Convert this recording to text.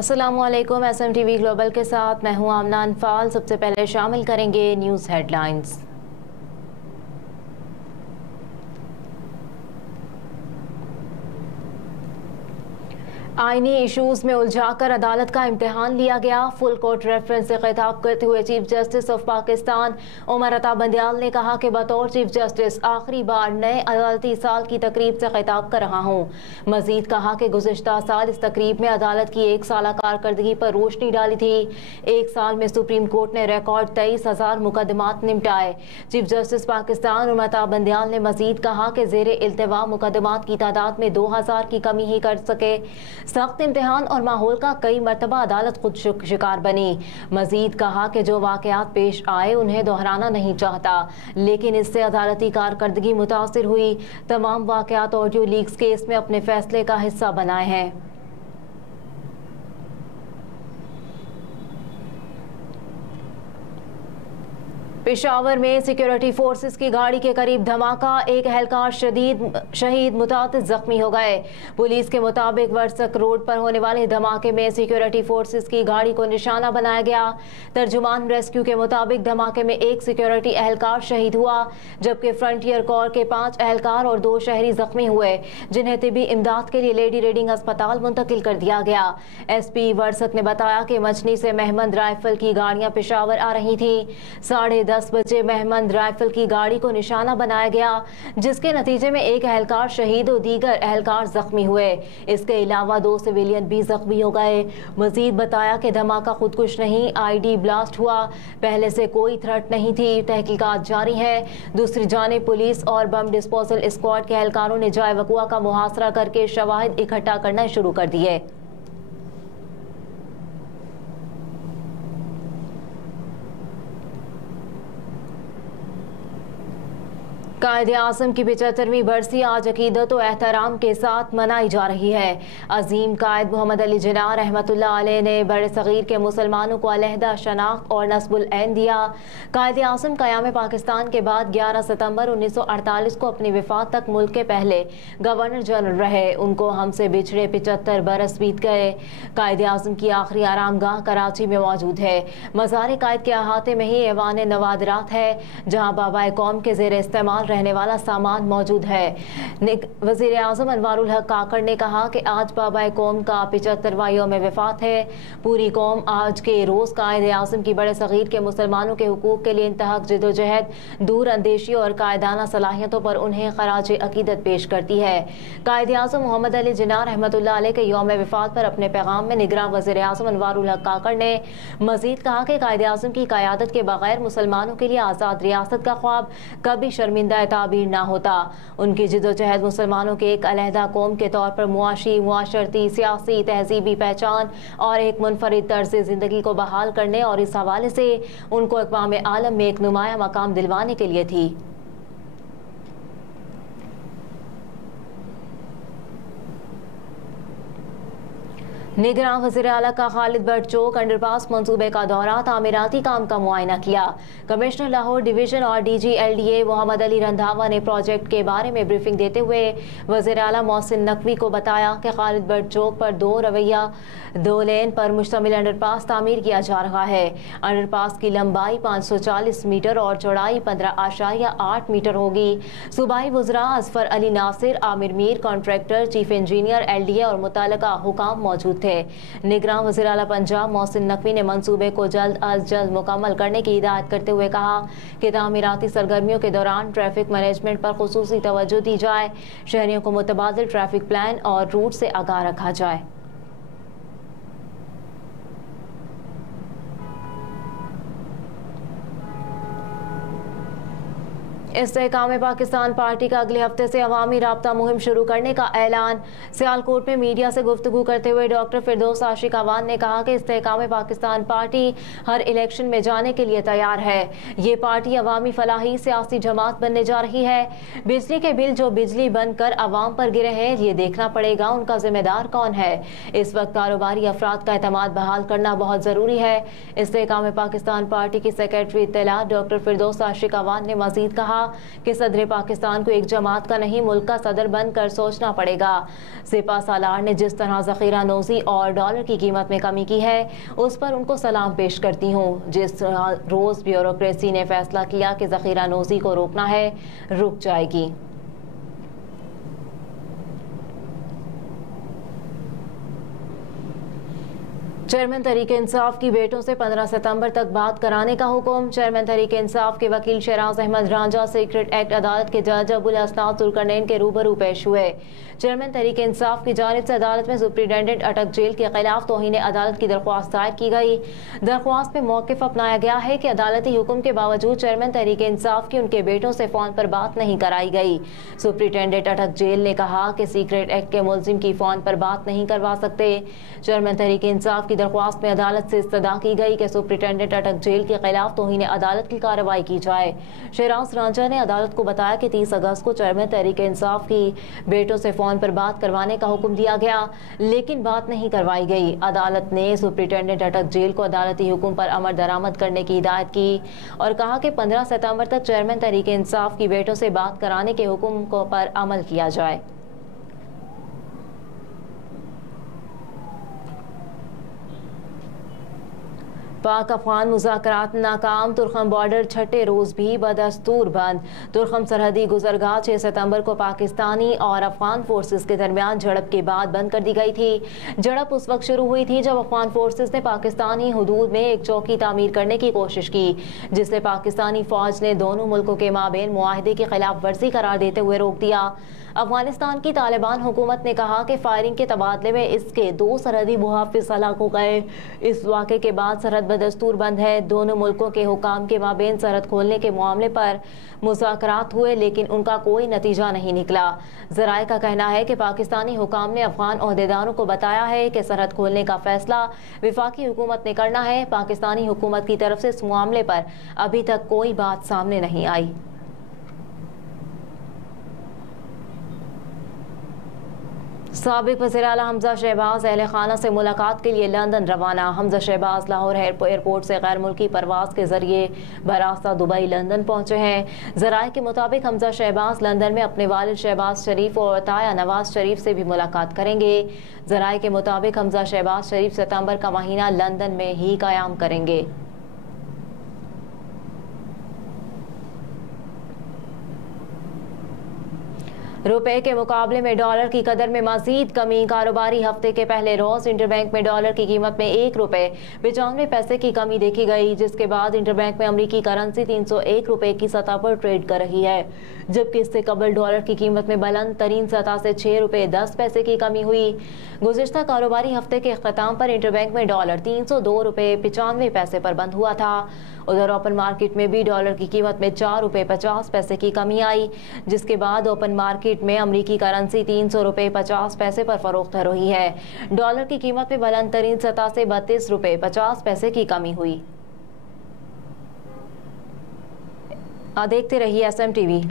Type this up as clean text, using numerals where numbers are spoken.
अस्सलामुअलैकुम। SMTV global के साथ मैं हूं आमना अनफाल। सबसे पहले शामिल करेंगे न्यूज़ हेडलाइंस। आईनी इशूज़ में उलझाकर अदालत का इम्तिहान लिया गया। फुल कोर्ट रेफरेंस से खिताब करते हुए chief justice of Pakistan Umar Ata Bandial ने कहा कि बतौर चीफ जस्टिस आखिरी बार नए अदालती साल की तकरीब से खिताब कर रहा हूँ। मजीद कहा कि गुज़िश्ता साल इस तकरीब में अदालत की 1 साला कारकर्दगी पर रोशनी डाली थी। 1 साल में सुप्रीम कोर्ट ने रिकॉर्ड 23,000 मुकदमात निपटाए। चीफ जस्टिस पाकिस्तान उमर अता बंदियाल ने मजीद कहा कि ज़ेरे इल्तिवा मुकदमात की तादाद में 2000 की कमी ही कर सके। सख्त इम्तिहान और माहौल का कई मरतबा अदालत खुद शिकार बनी। मजीद कहा कि जो वाकयात पेश आए उन्हें दोहराना नहीं चाहता, लेकिन इससे अदालती कारकर्दगी मुतासिर हुई। तमाम वाकयात ऑडियो लीक्स केस में अपने फैसले का हिस्सा बनाए हैं। पेशावर में सिक्योरिटी फोर्सेस की गाड़ी के करीब धमाका, एक एहलकार शहीद मुतादिद जख्मी हो गए। पुलिस के मुताबिक वर्सक रोड पर होने वाले धमाके में सिक्योरिटी फोर्सेस की गाड़ी को निशाना बनाया गया। तर्जुमान रेस्क्यू के मुताबिक धमाके में एक सिक्योरिटी एहलकार शहीद हुआ, जबकि फ्रंटियर कोर के 5 एहलकार और 2 शहरी जख्मी हुए, जिन्हें तिबी इमदाद के लिए लेडी रीडिंग अस्पताल मुंतकिल कर दिया गया। SP वर्सक ने बताया कि मचनी से महमद राइफल की गाड़ियां पेशावर आ रही थी। 10:30 बजे महमद राइफल की गाड़ी को निशाना बनाया गया, जिसके नतीजे में एक एहलकार शहीद और दीगर एहलकार जख्मी हुए। इसके अलावा 2 सिविलियन भी जख्मी हो गए। मजीद बताया कि धमाका खुदकुश नहीं, ID ब्लास्ट हुआ। पहले से कोई थ्रेट नहीं थी। तहकीकात जारी है। दूसरी जानिब पुलिस और बम डिस्पोजल स्क्वाड के एहलकारों ने जाए वक़ुआ का मुहासरा करके शवाहिद इकट्ठा करना शुरू कर दिए। कायदे आज़म की 75वीं बरसी आज अकीदत और एहतराम के साथ मनाई जा रही है। अजीम कायद मोहम्मद अली जिन्ना रहमतुल्लाह अलैह ने बड़े सगीर के मुसलमानों को अलहदा शनाख्त और नस्बुल ऐन दिया। कायदे आज़म क़याम पाकिस्तान के बाद 11 सितंबर 1948 को अपनी वफ़ात तक मुल्क के पहले गवर्नर जनरल रहे। उनको हमसे बिछड़े 75 बरस बीत गए। कायदे आज़म की आखिरी आरामगाह कराची में मौजूद है। मज़ार कायद के अहाते में ही ऐवान नवादरात है, जहाँ बाबा कौम के ज़ेर इस्तेमाल रहने वाला सामान मौजूद है। वज़ीर आज़म अनवारुल हक काकड़ ने कहा कि आज बाबा कौम का 75वां यौम वफ़ात है। पूरी कौम आज के रोज़ कायदे आज़म की बड़े सगीर के मुसलमानों के हुकूक के लिए इंतहाक जिद्दोजहद, दूर अंदेशी और कायदाना सलाहियतों पर उन्हें खराज अकीदत पेश करती है। कायदे आज़म मोहम्मद अली जिन्ना रहमतुल्लाह अलैह के यौम वफ़ात पर अपने पैगाम में निगरान वज़ीर आज़म अनवारुल हक काकड़ ने मज़ीद कहा कि कायदे आज़म की क़यादत के बगैर मुसलमानों के लिए आज़ाद रियासत का ख्वाब कभी शर्मिंदा ताबीर ना होता। उनकी जिद्दोजहद मुसलमानों के एक अलहदा कौम के तौर पर मुआशी, मुआशरती, सियासी, तहजीबी पहचान और एक मुनफरिद तर्ज ज़िंदगी को बहाल करने और इस हवाले से उनको अक़वाम आलम में एक नुमाया मकाम दिलवाने के लिए थी। निगरान वज़ीर आला का खालिद भट्ट चौक अंडरपास मंसूबे का दौरा, तामीराती काम का मुआयना किया। कमिश्नर लाहौर डिवीजन और DG LDA मोहम्मद अली रंधावा ने प्रोजेक्ट के बारे में ब्रीफिंग देते हुए वज़ीर आला मोहसिन नकवी को बताया कि खालिद भट्ट चौक पर 2 लेन पर मुश्तमिल अंडरपास तामीर किया जा रहा है। अंडरपास की लंबाई 540 मीटर और चौड़ाई 15.8 मीटर होगी। सूबाई वज़रा Azfar Ali Nasir, Aamir Mir, contractor, chief engineer LDA और मुतल्लिका हुकाम मौजूद थे। निगरान वज़ीर आला पंजाब मोहसिन नकवी ने मंसूबे को जल्द अज जल्द मुकम्मल करने की हिदायत करते हुए कहा कि तामीराती सरगर्मियों के दौरान ट्रैफिक मैनेजमेंट पर खुसूसी तवज्जो दी जाए, शहरियों को मुतबादिल ट्रैफिक प्लान और रूट से आगाह रखा जाए। इस्तेहकाम पाकिस्तान पार्टी का अगले हफ्ते से अवामी राब्ता मुहिम शुरू करने का ऐलान। सियालकोट में मीडिया से गुफ्तगू करते हुए डॉक्टर फिरदौस आशिक अवान ने कहा कि इस्तेहकाम पाकिस्तान पार्टी हर इलेक्शन में जाने के लिए तैयार है। ये पार्टी अवामी फलाही सियासी जमात बनने जा रही है। बिजली के बिल जो बिजली बंद कर अवाम पर गिरे हैं, ये देखना पड़ेगा उनका जिम्मेदार कौन है। इस वक्त कारोबारी अफराद का एतमाद बहाल करना बहुत ज़रूरी है। इस्तेहकाम पाकिस्तान पार्टी की सेक्रेटरी इत्तलात डॉक्टर फिरदौस आशिक अवान ने मजीद कहा कहा कि सदर पाकिस्तान को एक जमात का नहीं मुल्क का सदर बनकर सोचना पड़ेगा। सिपा सालार ने जिस तरह ज़ख़ीरा नोज़ी और डॉलर की कीमत में कमी की है उस पर उनको सलाम पेश करती हूँ। जिस रोज़ ब्यूरोक्रेसी ने फैसला किया कि ज़ख़ीरा नोज़ी को रोकना है, रुक जाएगी। चेयरमैन तहरीक इंसाफ की बेटों से 15 सितंबर तक बात कराने का हुक्म। चेयरमैन तहरीक इंसाफ के वकील शहराज अहमद रांझा सीक्रेट एक्ट अदालत के जज अबुल हसनात जुल्करनैन के रूबरू पेश हुए। चेयरमैन तहरीक इंसाफ की जानिब से अदालत में सुप्रिटेंडेंट अटक जेल के खिलाफ तौहीन अदालत की दरख्वास्त दायर की गई। दरख्वास्त में मौक़िफ़ अपनाया गया है कि अदालती हुक्म के बावजूद चेयरमैन तहरीक इंसाफ की उनके बेटों से फ़ोन पर बात नहीं कराई गई। सुप्रिटेंडेंट अटक जेल ने कहा कि सीक्रेट एक्ट के मुलजिम की फ़ोन पर बात नहीं करवा सकते। चेयरमैन तहरीक इंसाफ की दरख्वास्त में अदालत से इस्तदा की गई कि सुप्रिटेंडेंट अटक जेल के खिलाफ तौहीन अदालत की कार्रवाई की जाए। शहराज रांझा ने अदालत को बताया कि 30 अगस्त को चेयरमैन तहरीक इंसाफ की बेटों से फ़ोन पर बात करवाने का हुक्म दिया गया, लेकिन बात नहीं करवाई गई। अदालत ने सुप्रिटेंडेंट अटक जेल को अदालती हुक्म पर अमल दरामद करने की हिदायत की और कहा कि 15 सितंबर तक चेयरमैन तहरीक इंसाफ की बेटों से बात कराने के हुक्म पर अमल किया जाए। पाक अफगान मुज़ाकरात नाकाम। तुर्खम बॉर्डर छठे रोज़ भी बदस्तूर बंद। तुर्खम सरहदी गुजरगाह 6 सितंबर को पाकिस्तानी और अफगान फोर्सेस के दरमियान झड़प के बाद बंद कर दी गई थी। झड़प उस वक्त शुरू हुई थी जब अफगान फोर्सेस ने पाकिस्तानी हुदूद में एक चौकी तामीर करने की कोशिश की, जिसे पाकिस्तानी फौज ने दोनों मुल्कों के माबेन मुआहदे की खिलाफ वर्जी करार देते हुए रोक दिया। अफगानिस्तान की तालिबान हुकूमत ने कहा कि फायरिंग के तबादले में इसके 2 सरहदी मुहाफिज हलाक हो गए। इस वाक़े के बाद सरहद बदस्तूर बंद है। दोनों मुल्कों के हुकाम के माबेन सरहद खोलने के मामले पर मुज़ाकरात हुए, लेकिन उनका कोई नतीजा नहीं निकला। ज़राए का कहना है कि पाकिस्तानी हुकाम ने अफगान ओहदेदारों को बताया है कि सरहद खोलने का फैसला विफाकी हुकूमत ने करना है। पाकिस्तानी हुकूमत की तरफ से इस मामले पर अभी तक कोई बात सामने नहीं आई। साबिक वज़ीर आला हमजा शहबाज अहले खाना से मुलाकात के लिए लंदन रवाना। हमजा शहबाज लाहौर एयरपोर्ट से गैर मुल्की परवाज़ के जरिए बरास्ता दुबई लंदन पहुंचे हैं। ज़राए के मुताबिक हमजा शहबाज लंदन में अपने वालिद शहबाज शरीफ और ताया नवाज शरीफ से भी मुलाकात करेंगे। ज़राए के मुताबिक हमजा शहबाज शरीफ सितंबर का महीना लंदन में ही क़याम करेंगे। रुपए के मुकाबले में डॉलर की कदर में मजीद कमी। कारोबारी हफ्ते के पहले रोज इंटरबैंक में डॉलर की कीमत में 1 रुपए 95 पैसे की कमी देखी गई, जिसके बाद इंटरबैंक में अमरीकी करेंसी 301 रुपए की सतह पर ट्रेड कर रही है, जबकि इससे कबल डॉलर की कीमत में बुलंद तरीन सतह से 6 रुपए 10 पैसे की कमी हुई। गुज़िश्ता कारोबारी हफ्ते के अख्ताम पर इंटरबैंक में डॉलर 302 रुपए 95 पैसे पर बंद हुआ था। उधर ओपन मार्केट में भी डॉलर की कीमत में 4 रुपए 50 पैसे की कमी आई, जिसके बाद ओपन मार्केट में अमरीकी करेंसी 300 रुपए 50 पैसे पर फरोख्त हो रही है। डॉलर की कीमत में बुलंद तरीन सतह से 32 रुपए 50 पैसे की कमी हुई। देखते रहिए SM TV।